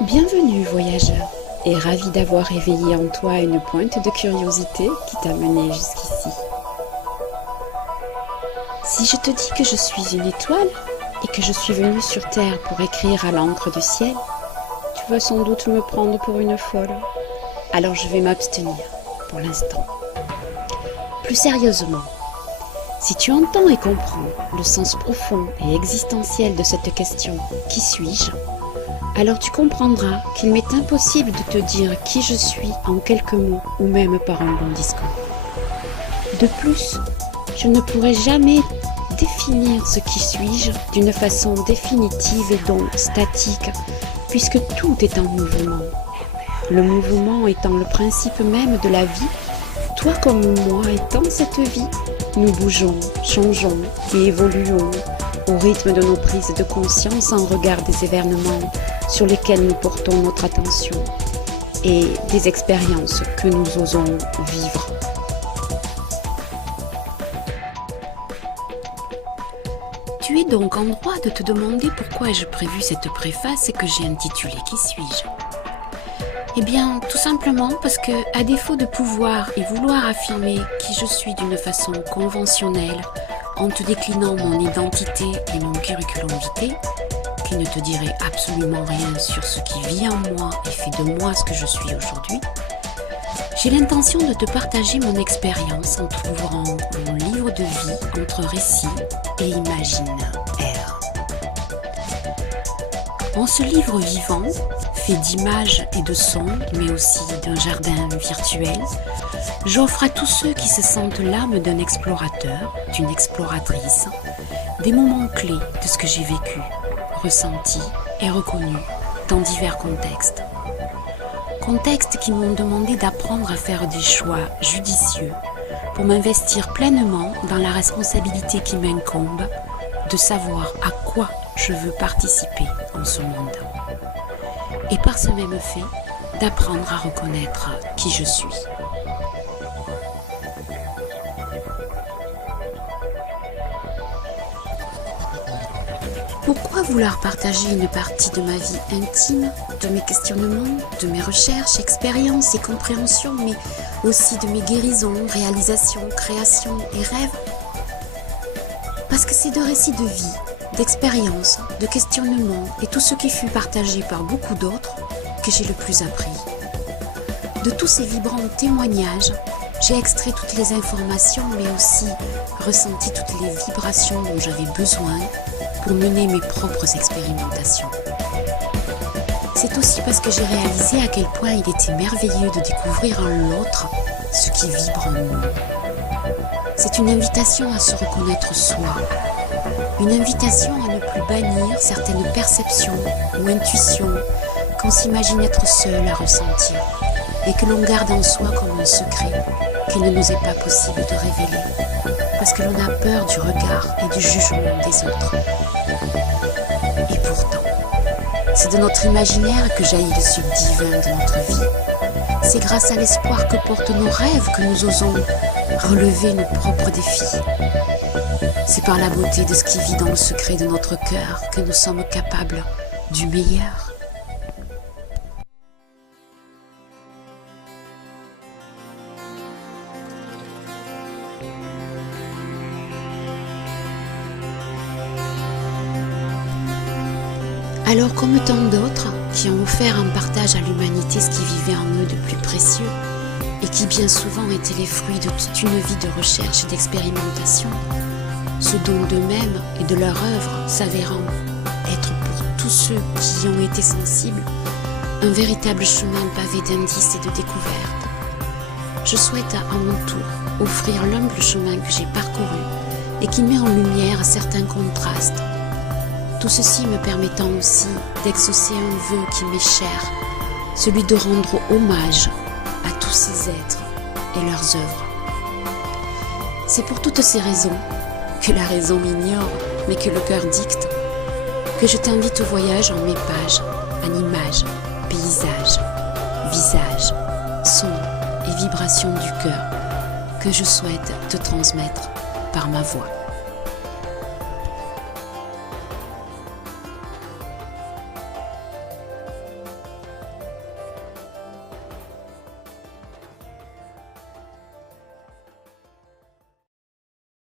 Bienvenue voyageur, et ravi d'avoir éveillé en toi une pointe de curiosité qui t'a mené jusqu'ici. Si je te dis que je suis une étoile et que je suis venue sur Terre pour écrire à l'encre du ciel, tu vas sans doute me prendre pour une folle. Alors je vais m'abstenir pour l'instant. Plus sérieusement, si tu entends et comprends le sens profond et existentiel de cette question « Qui suis-je ?», alors tu comprendras qu'il m'est impossible de te dire qui je suis en quelques mots ou même par un long discours. De plus, je ne pourrai jamais définir ce qui suis-je d'une façon définitive et donc statique, puisque tout est en mouvement. Le mouvement étant le principe même de la vie, toi comme moi étant cette vie, nous bougeons, changeons et évoluons au rythme de nos prises de conscience en regard des événements sur lesquels nous portons notre attention et des expériences que nous osons vivre. Tu es donc en droit de te demander pourquoi ai-je prévu cette préface que j'ai intitulée « Qui suis-je » ? Eh bien, tout simplement parce que, à défaut de pouvoir et vouloir affirmer qui je suis d'une façon conventionnelle, en te déclinant mon identité et mon curriculum vitae, qui ne te dirait absolument rien sur ce qui vit en moi et fait de moi ce que je suis aujourd'hui, j'ai l'intention de te partager mon expérience en t'ouvrant mon livre de vie entre récits et imaginaire. En ce livre vivant, fait d'images et de sons, mais aussi d'un jardin virtuel, j'offre à tous ceux qui se sentent l'âme d'un explorateur, d'une exploratrice, des moments clés de ce que j'ai vécu, ressenti et reconnu dans divers contextes. Contextes qui m'ont demandé d'apprendre à faire des choix judicieux pour m'investir pleinement dans la responsabilité qui m'incombe de savoir à quoi je veux participer en ce monde. Et par ce même fait, d'apprendre à reconnaître qui je suis. Pourquoi vouloir partager une partie de ma vie intime, de mes questionnements, de mes recherches, expériences et compréhensions, mais aussi de mes guérisons, réalisations, créations et rêves ? Parce que c'est de récits de vie, d'expériences, de questionnements et tout ce qui fut partagé par beaucoup d'autres que j'ai le plus appris. De tous ces vibrants témoignages, j'ai extrait toutes les informations mais aussi ressenti toutes les vibrations dont j'avais besoin pour mener mes propres expérimentations. C'est aussi parce que j'ai réalisé à quel point il était merveilleux de découvrir en l'autre ce qui vibre en nous. C'est une invitation à se reconnaître soi, une invitation à ne plus bannir certaines perceptions ou intuitions qu'on s'imagine être seul à ressentir et que l'on garde en soi comme un secret qu'il ne nous est pas possible de révéler parce que l'on a peur du regard et du jugement des autres. Et pourtant, c'est de notre imaginaire que jaillit le suc divin de notre vie. C'est grâce à l'espoir que portent nos rêves que nous osons relever nos propres défis. C'est par la beauté de ce qui vit dans le secret de notre cœur que nous sommes capables du meilleur. Alors comme tant d'autres qui ont offert en partage à l'humanité ce qui vivait en eux de plus précieux et qui bien souvent étaient les fruits de toute une vie de recherche et d'expérimentation, ce don d'eux-mêmes et de leur œuvre s'avérant être pour tous ceux qui y ont été sensibles un véritable chemin pavé d'indices et de découvertes. Je souhaite à mon tour offrir l'humble chemin que j'ai parcouru et qui met en lumière certains contrastes. Tout ceci me permettant aussi d'exaucer un vœu qui m'est cher, celui de rendre hommage à tous ces êtres et leurs œuvres. C'est pour toutes ces raisons, que la raison m'ignore, mais que le cœur dicte, que je t'invite au voyage en mes pages, en images, paysages, visages, sons et vibrations du cœur, que je souhaite te transmettre par ma voix.